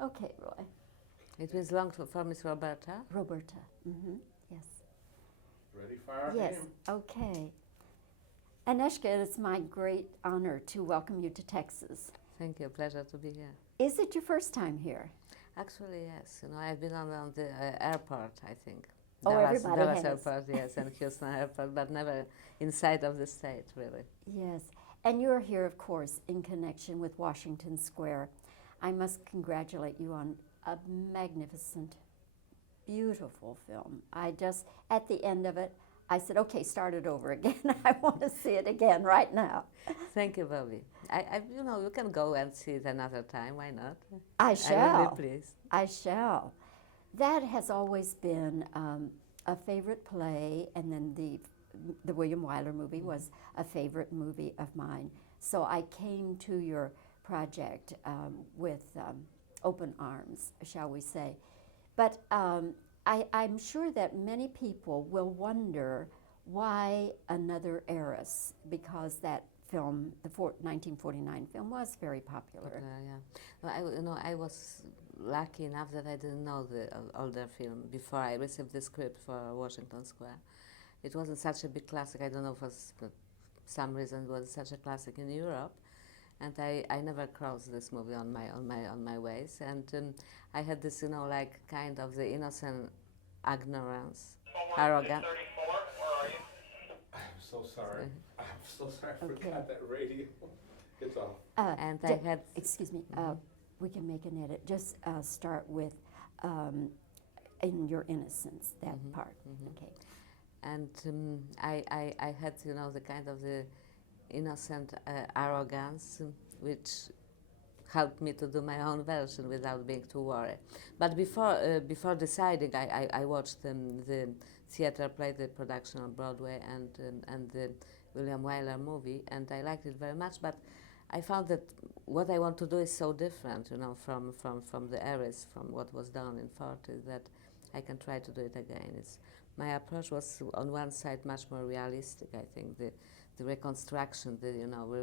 Okay, Roy. It was long for Miss Roberta. Roberta. Yes. Ready, fire, Yes. aim. Okay. Agnieszka, it's my great honor to welcome you to Texas. Thank you. Pleasure to be here. Is it your first time here? Actually, yes. I've been on the airport, I think. Oh, Dallas, everybody Dallas has. Airport, yes, and Houston Airport, but never inside of the state, really. Yes. And you're here, of course, in connection with Washington Square. I must congratulate you on a magnificent, beautiful film. At the end of it, I said, okay, start it over again. I want to see it again right now. Thank you, Bobbie. You can go and see it another time. Why not? I I'm shall. really pleased. I shall. That has always been a favorite play, and then the William Wyler movie was a favorite movie of mine. So I came to your project with open arms, shall we say. But I'm sure that many people will wonder why another heiress, because that film, the 1949 film, was very popular. Yeah. I was lucky enough that I didn't know the older film before I received the script for Washington Square. It wasn't such a big classic. I don't know for some reason it was such a classic in Europe, and I never crossed this movie on my ways. And I had this like kind of the innocent ignorance, arrogance. I'm so sorry. I'm so sorry. I Okay. forgot that radio. It's off. And I had. Excuse me. We can make an edit. Just start with in your innocence, that part. Okay. And I had, the kind of the innocent arrogance, which helped me to do my own version without being too worried. But before deciding, I watched the theater play, the production on Broadway, and the William Wyler movie, and I liked it very much. But I found that what I want to do is so different, from the eras, from what was done in 40s, that I can try to do it again. My approach was on one side much more realistic. I think the reconstruction, the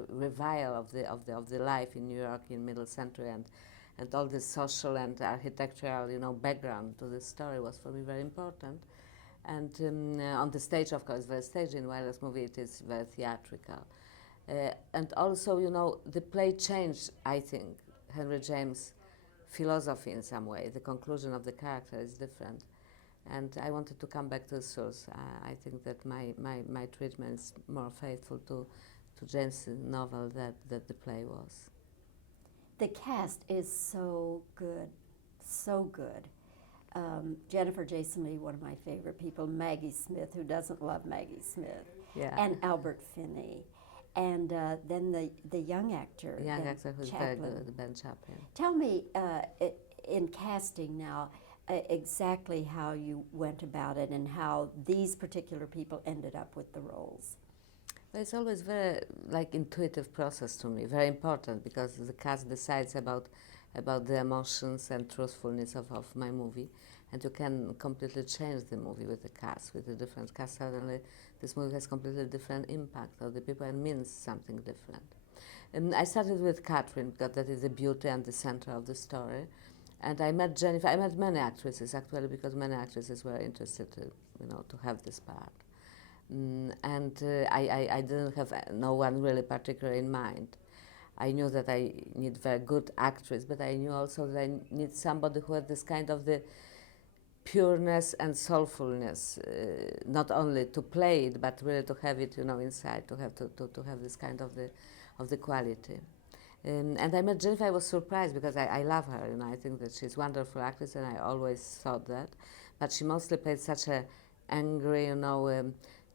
revival of the life in New York in middle century, and all the social and architectural background to the story was for me very important. And on the stage, of course, very staged. In Wyler's movie, it is very theatrical. And also, the play changed, I think, Henry James' philosophy in some way. The conclusion of the character is different. And I wanted to come back to the source. I think that my treatment is more faithful to James' novel that the play was. The cast is so good, so good. Jennifer Jason Leigh, one of my favorite people, Maggie Smith, who doesn't love Maggie Smith, Yeah. and Albert Finney, and then the young actor, Young Ben actor who's Chaplin. very good, Ben Chaplin. Tell me, in casting now, exactly how you went about it and how these particular people ended up with the roles. Well, it's always very intuitive process to me, very important, because the cast decides about the emotions and truthfulness of my movie, and you can completely change the movie with the cast, with a different cast. Suddenly this movie has completely different impact on the people and means something different. And I started with Catherine, because that is the beauty and the center of the story. And I met Jennifer. I met many actresses, actually, because many actresses were interested to have this part. I didn't have no one really particular in mind. I knew that I need very good actress, but I knew also that I need somebody who had this kind of the pureness and soulfulness, not only to play it, but really to have it, inside, to have this kind of the quality. And I met Jennifer. I was surprised because I love her. I think that she's a wonderful actress, and I always thought that. But she mostly played such a angry,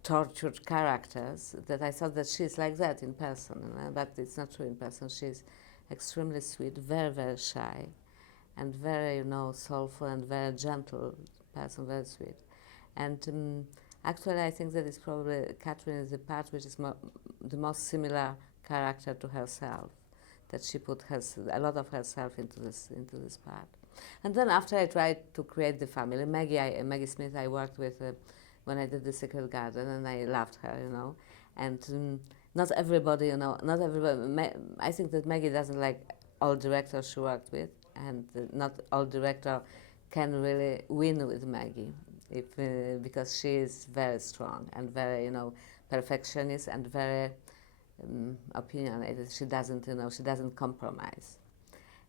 tortured characters that I thought that she's like that in person. But it's not true in person. She's extremely sweet, very, very shy, and very, soulful and very gentle person, very sweet. And actually, I think that it's probably Catherine is the part which is the most similar character to herself. That she put a lot of herself into this part. And then after I tried to create the family, Maggie Smith, I worked with when I did The Secret Garden, and I loved her, And not everybody, I think that Maggie doesn't like all directors she worked with, and not all director can really win with Maggie, because she is very strong and very, perfectionist and very opinionated. She doesn't compromise.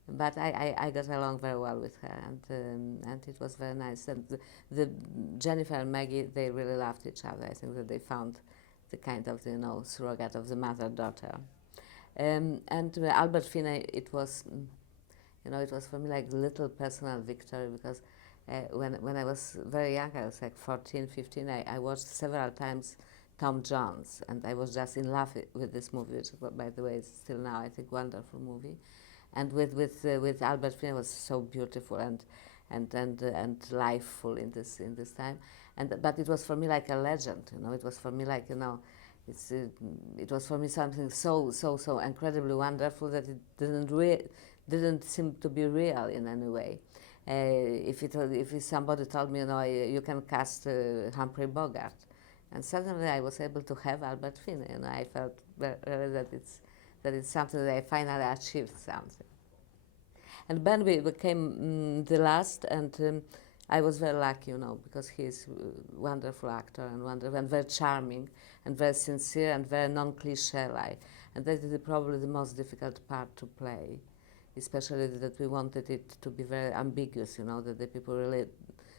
But I got along very well with her, and it was very nice. And the Jennifer and Maggie, they really loved each other. I think that they found the kind of, surrogate of the mother-daughter. And Albert Finney, it was for me like little personal victory, because when I was very young, I was like 14, 15, I watched several times Tom Jones, and I was just in love with this movie, which, by the way, is still now, I think, wonderful movie. And with Albert Finney, was so beautiful and lifeful in this time. But it was for me like a legend, It was for me like, it was for me something so incredibly wonderful that it didn't seem to be real in any way. If somebody told me, you can cast Humphrey Bogart, and suddenly I was able to have Albert Finney, I felt really that it's something that I finally achieved something. And Ben became the last, and I was very lucky, because he's a wonderful actor and very charming and very sincere and very non-cliche-like. And that is probably the most difficult part to play, especially that we wanted it to be very ambiguous, that the people really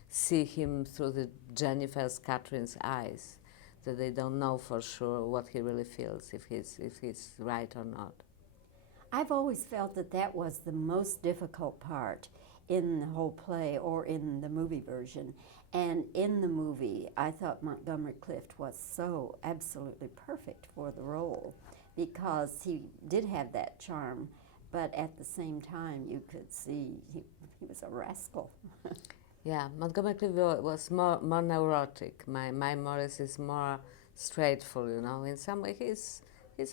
see him through the Jennifer's, Catherine's eyes, that they don't know for sure what he really feels, if he's right or not. I've always felt that was the most difficult part in the whole play or in the movie version. And in the movie, I thought Montgomery Clift was so absolutely perfect for the role, because he did have that charm, but at the same time you could see he was a rascal. Yeah, Montgomery Clift was more neurotic. My Morris is more straightforward, In some way, he's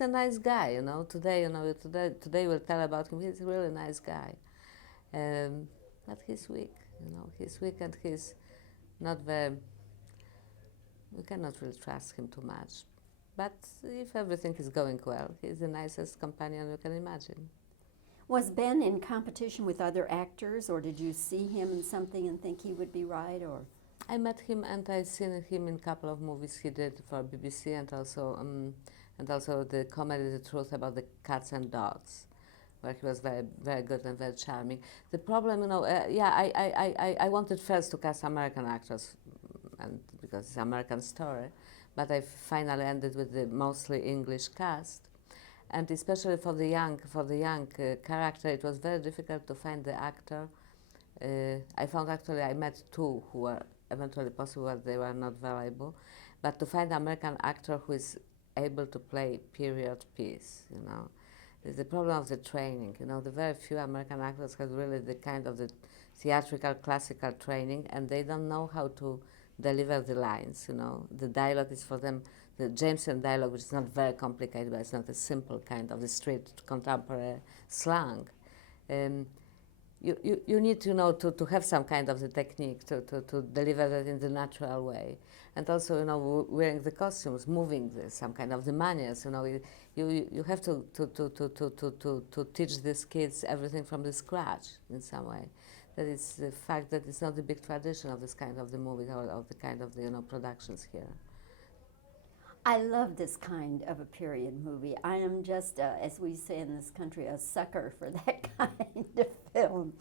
a nice guy, Today we'll tell about him. He's a really nice guy, but he's weak, He's weak, and he's not very. We cannot really trust him too much. But if everything is going well, he's the nicest companion you can imagine. Was Ben in competition with other actors, or did you see him in something and think he would be right, or? I met him, and I've seen him in a couple of movies he did for BBC, and also the comedy The Truth About the Cats and Dogs, where he was very, very good and very charming. The problem, I wanted first to cast American actors, and because it's an American story, but I finally ended with the mostly English cast. And especially for the young character, it was very difficult to find the actor. I met two who were eventually possible, but they were not valuable. But to find an American actor who is able to play period piece, is the problem of the training. The very few American actors have really the kind of the theatrical classical training, and they don't know how to deliver the lines. The dialogue is for them. The Jameson dialogue, which is not very complicated, but it's not a simple kind of the street contemporary slang. You need to have some kind of the technique to deliver that in the natural way, and also wearing the costumes, moving some kind of the manners. You have to teach these kids everything from the scratch in some way. That is the fact that it's not the big tradition of this kind of the movies or of the kind of the productions here. I love this kind of a period movie. I am just, as we say in this country, a sucker for that kind of film.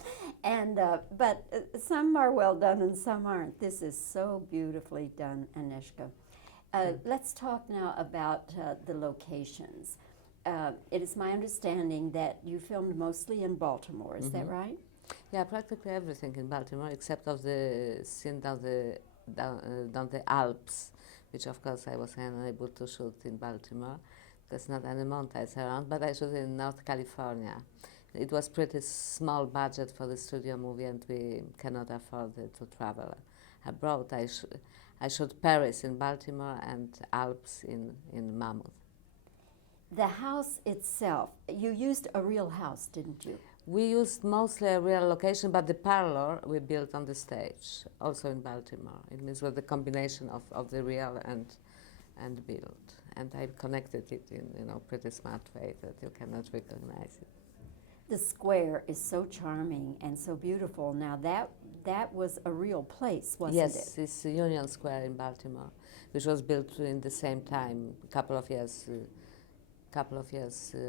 And but some are well done and some aren't. This is so beautifully done, Agnieszka. Let's talk now about the locations. It is my understanding that you filmed mostly in Baltimore. Is that right? Yeah, practically everything in Baltimore, except of the scene down the Alps, which of course I was unable to shoot in Baltimore. There's not any mountains around, but I shot in North California. It was pretty small budget for the studio movie, and we cannot afford to travel abroad. I shot Paris in Baltimore and Alps in Mammoth. The house itself, you used a real house, didn't you? We used mostly a real location, but the parlor we built on the stage, also in Baltimore. It means with the combination of the real and built. And I connected it in pretty smart way that you cannot recognize it. The square is so charming and so beautiful. Now that was a real place, wasn't Yes, it? it's Union Square in Baltimore, which was built in the same time, couple of years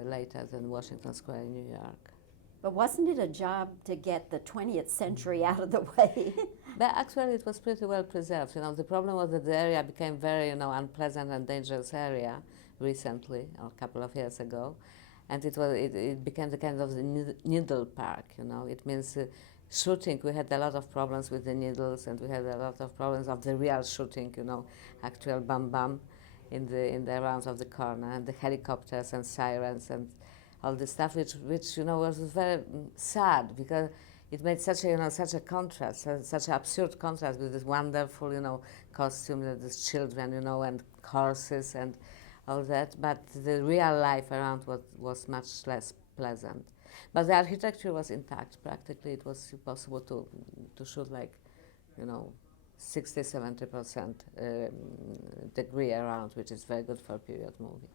later than Washington Square in New York. But wasn't it a job to get the 20th century out of the way? But actually, it was pretty well preserved. You know, the problem was that the area became very, unpleasant and dangerous area recently, or a couple of years ago, and it became the kind of the needle park. You know, it means shooting. We had a lot of problems with the needles, and we had a lot of problems of the real shooting. You know, actual bam bam, in the rounds of the corner, and the helicopters and sirens and all the stuff, which was very sad, because it made such a contrast, such an absurd contrast with this wonderful, costume that these children, and horses and all that. But the real life around was much less pleasant. But the architecture was intact. Practically, it was possible to shoot like, 60-70% degree around, which is very good for a period movie.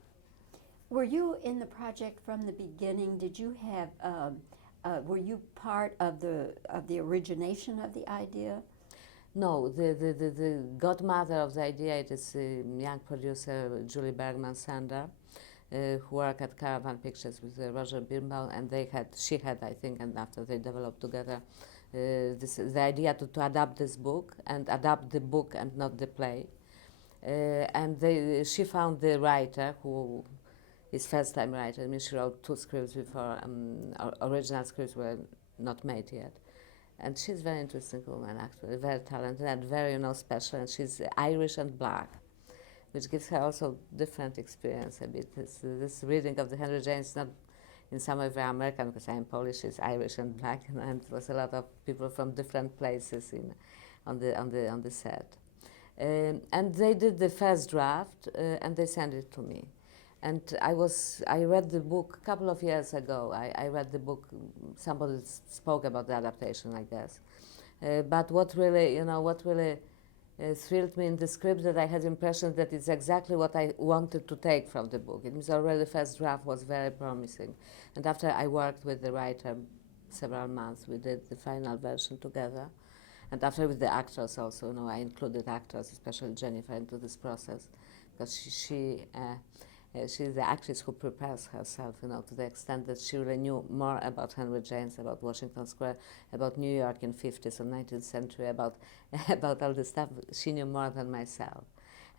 Were you in the project from the beginning? Did you have? Were you part of the origination of the idea? No, the godmother of the idea, it is young producer Julie Bergman-Sander, who worked at Caravan Pictures with Roger Birnbaum, and she had, I think, and after they developed together, the idea to adapt this book, and adapt the book and not the play. And she found the writer who his first-time writer. I mean, she wrote 2 scripts before, original scripts were not made yet. And she's a very interesting woman, actually, very talented and very, special. And she's Irish and black, which gives her also different experience a bit. This reading of the Henry James, not in some way very American, because I am Polish, she's Irish and black, and there was a lot of people from different places on the set. And they did the first draft, and they sent it to me. And I read the book a couple of years ago. I read the book, somebody spoke about the adaptation, I guess. But what really thrilled me in the script, that I had the impression that it's exactly what I wanted to take from the book. It means already the first draft was very promising. And after I worked with the writer several months, we did the final version together. And after with the actors also, I included actors, especially Jennifer, into this process, because she's the actress who prepares herself, to the extent that she really knew more about Henry James, about Washington Square, about New York in 50th or 19th century, about all this stuff. She knew more than myself.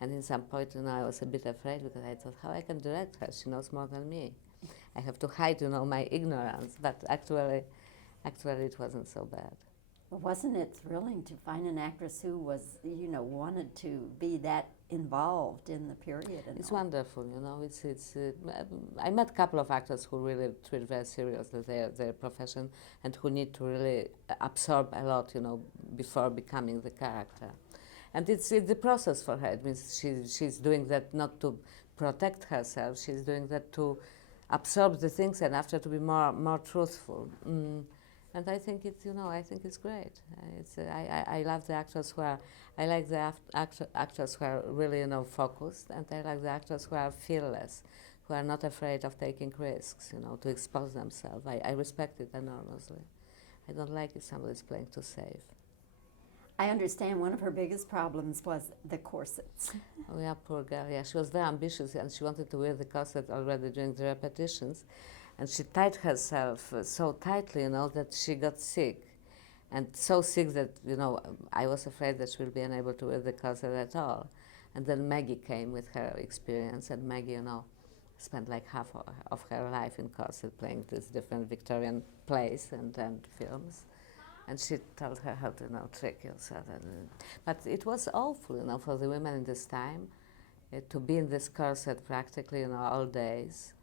And in some point, I was a bit afraid, because I thought, how I can direct her? She knows more than me. I have to hide, my ignorance. But actually, it wasn't so bad. Well, wasn't it thrilling to find an actress who was, wanted to be that involved in the period? And it's all? wonderful, I met a couple of actors who really treat very seriously their profession, and who need to really absorb a lot, before becoming the character. And it's the process for her. It means she's doing that not to protect herself. She's doing that to absorb the things, and after to be more truthful. And I think it's great. I love the actors I like the actors who are really, focused, and I like the actors who are fearless, who are not afraid of taking risks, to expose themselves. I respect it enormously. I don't like if somebody's playing too safe. I understand one of her biggest problems was the corsets. Oh yeah, poor girl. Yeah, she was very ambitious, and she wanted to wear the corset already during the repetitions. And she tied herself so tightly, that she got sick. And so sick that, I was afraid that she would be unable to wear the corset at all. And then Maggie came with her experience, and Maggie, spent like half of her life in corset, playing these different Victorian plays and films. And she told her how to, trick yourself. But it was awful, for the women in this time, to be in this corset practically, all days.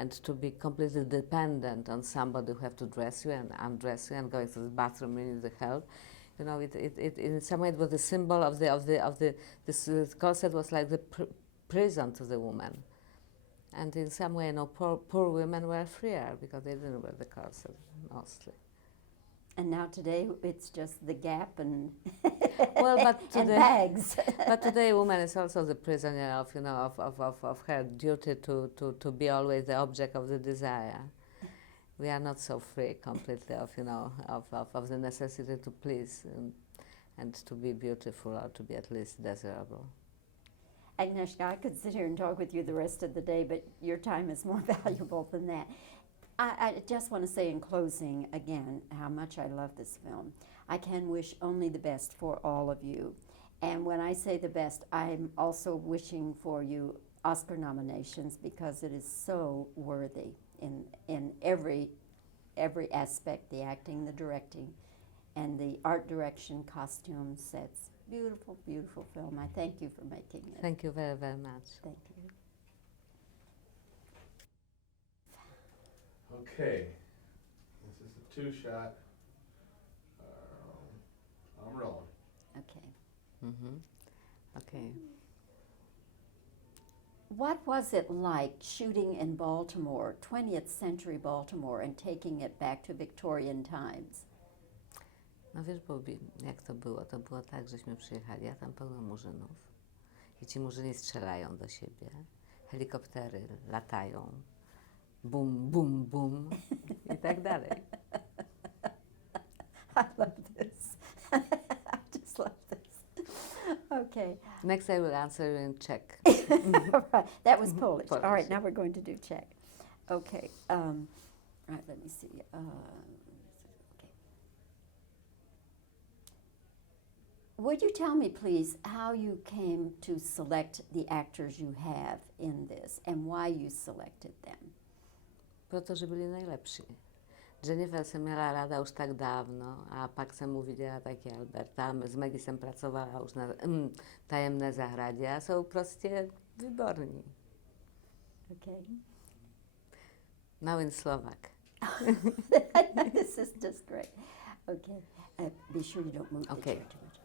And to be completely dependent on somebody who have to dress you and undress you and going to the bathroom, you need the help. It in some way it was the symbol of this corset was like the prison to the woman. And in some way, poor women were freer, because they didn't wear the corset mostly. And now today it's just the Gap and well, but today, and bags. But today, a woman is also the prisoner of her duty to be always the object of the desire. we are not so free completely of, you know, of the necessity to please and to be beautiful or to be at least desirable. Agnieszka, I could sit here and talk with you the rest of the day, but your time is more valuable than that. I just want to say in closing again how much I love this film. I can wish only the best for all of you. And when I say the best, I'm also wishing for you Oscar nominations because it is so worthy in every aspect, the acting, the directing, and the art direction, costume, sets. Beautiful, beautiful film. I thank you for making it. Thank you very, very much. Thank you. Okay, this is a two-shot. I'm rolling. Okay. Mm-hmm. Okay. What was it like shooting in Baltimore, 20th century Baltimore, and taking it back to Victorian times? No wiesz, Bobbie, jak to było? To było tak, żeśmy przyjechali, a tam pełno murzynów. I ci murzyni strzelają do siebie. Helikoptery latają. Bum, bum, bum. I tak dalej. I love this. I just love this. Okay. Next I will answer you in Czech. All right. That was Polish. All right, Polish. now we're going to do Czech. Okay. All right, let me see. Okay. Would you tell me, please, how you came to select the actors you have in this and why you selected them? Po to, że byli najlepsi. Jennifer se miała rada już tak dawno, a pak jsem uviděla taky Alberta. Z Maggie jsem pracovala už na Tajemné zahradě a jsou prostě výborní. Okay. Now in Slovak. This is just great. Okay. Be sure you don't move the Okay. chair too much.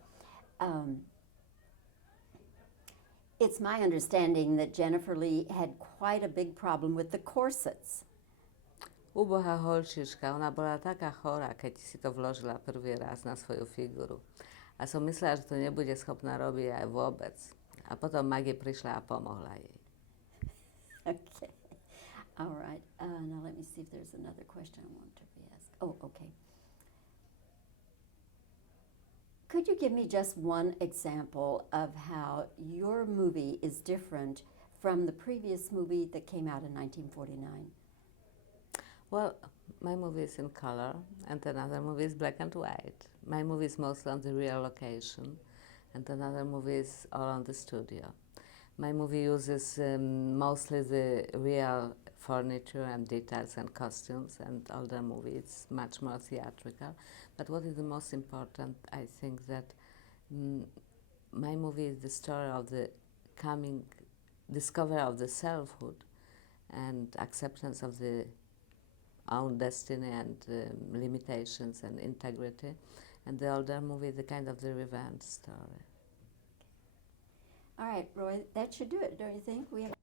It's my understanding that Jennifer Lee had quite a big problem with the corsets. Ubohá holčička, ona bola taká chorá, keď si to vložila prvý raz na svoju figuru. A som myslela, že to nebude schopná robiť aj vôbec. A potom Maggie prišla a pomohla jej. Okay. All right. Now let me see if there's another question I want to be asked. Oh, okay. Could you give me just one example of how your movie is different from the previous movie that came out in 1949? Well, my movie is in color, and another movie is black and white. My movie is mostly on the real location, and another movie is all on the studio. My movie uses mostly the real furniture and details and costumes, and older movie it's much more theatrical. But what is the most important, I think that my movie is the story of the discovery of the selfhood and acceptance of the own destiny and limitations and integrity, and the older movie the kind of the revenge story. All right, Roy, that should do it, don't you think? We have